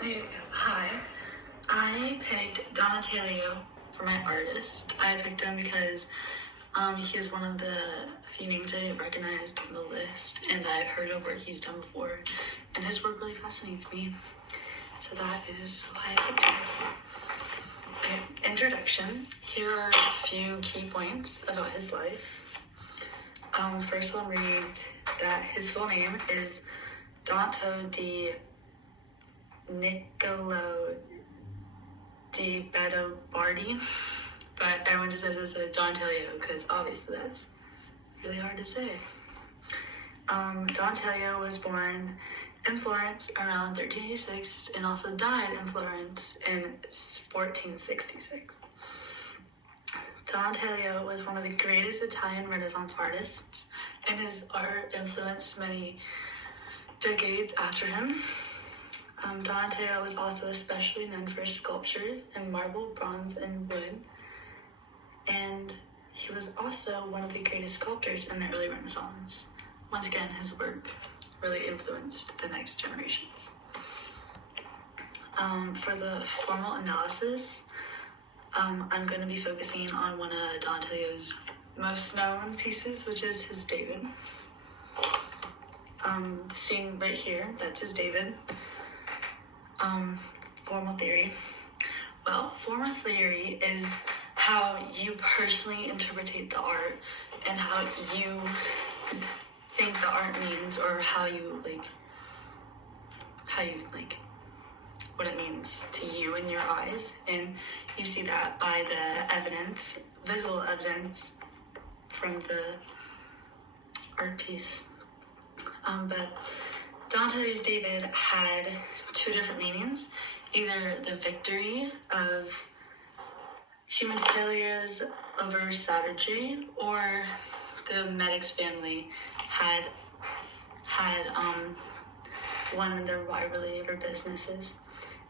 Okay, hi. I picked Donatello for my artist. I picked him because he is one of the few names I recognized on the list, and I've heard of work he's done before, and his work really fascinates me. So that is why I picked him. Okay, introduction. Here are a few key points about his life. First one reads that his full name is Dante di Niccolo di Bardi, but everyone just says it's a Donatello because obviously that's really hard to say. Donatello was born in Florence around 1386 and also died in Florence in 1466. Donatello was one of the greatest Italian Renaissance artists, and his art influenced many decades after him. Donatello was also especially known for his sculptures in marble, bronze, and wood, and he was also one of the greatest sculptors in the early Renaissance. Once again, his work really influenced the next generations. For the formal analysis, I'm going to be focusing on one of Donatello's most known pieces, which is his David. Seeing right here, that's his David. Formal theory. Well, formal theory is how you personally interpret the art and how you think the art means, or how you what it means to you in your eyes, and you see that by the evidence, visual evidence from the art piece. But Dante's David had two different meanings: either the victory of human failures over savagery, or the Medix family had won their rivalry over businesses.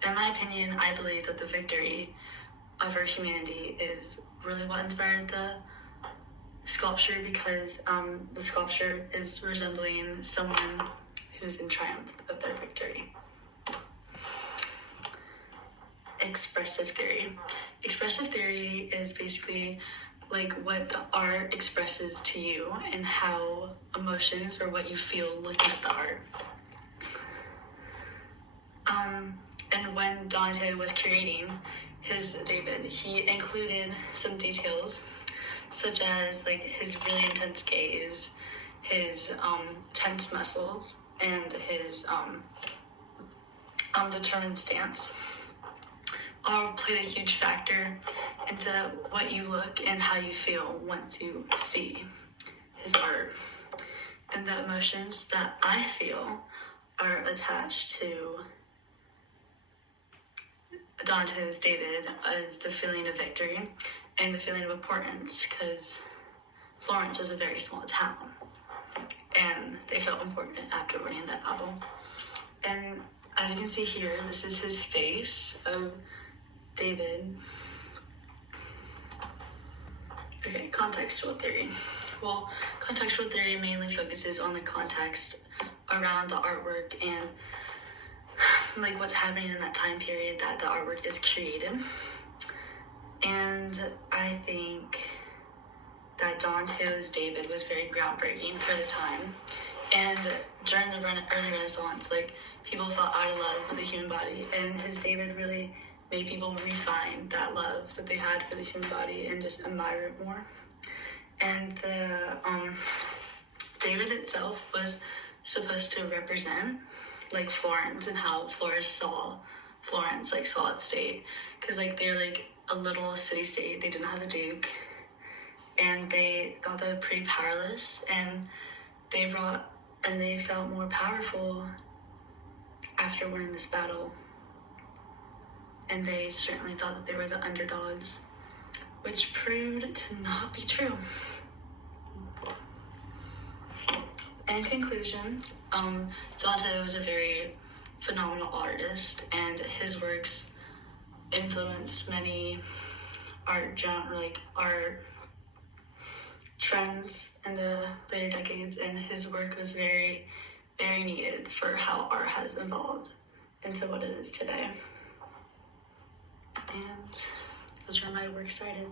In my opinion, I believe that the victory over humanity is really what inspired the sculpture, because the sculpture is resembling someone who's in triumph of their victory. Expressive theory. Expressive theory is basically like what the art expresses to you and how emotions or what you feel looking at the art. And when Dante was creating his David, he included some details such as like his really intense gaze, his tense muscles, and his determined stance. All played a huge factor into what you look and how you feel once you see his art. And the emotions that I feel are attached to Dante's David is the feeling of victory and the feeling of importance, because Florence was a very small town and they felt important after winning that battle. And as you can see here, this is his face of David. Okay, contextual theory. Well, contextual theory mainly focuses on the context around the artwork and like what's happening in that time period that the artwork is created. And I think that Dante's David was very groundbreaking for the time. And during the early Renaissance, like, people fell out of love with the human body, and his David really made people refine that love that they had for the human body and just admire it more. And the David itself was supposed to represent like Florence and how Florence saw its state, because like they're like a little city state. They didn't have a duke, and they thought they were pretty powerless, and they felt more powerful after winning this battle. And they certainly thought that they were the underdogs, which proved to not be true. In conclusion, Dante was a very phenomenal artist, and his works influenced many art trends in the later decades, and his work was very, very needed for how art has evolved into what it is today. And those are my works cited.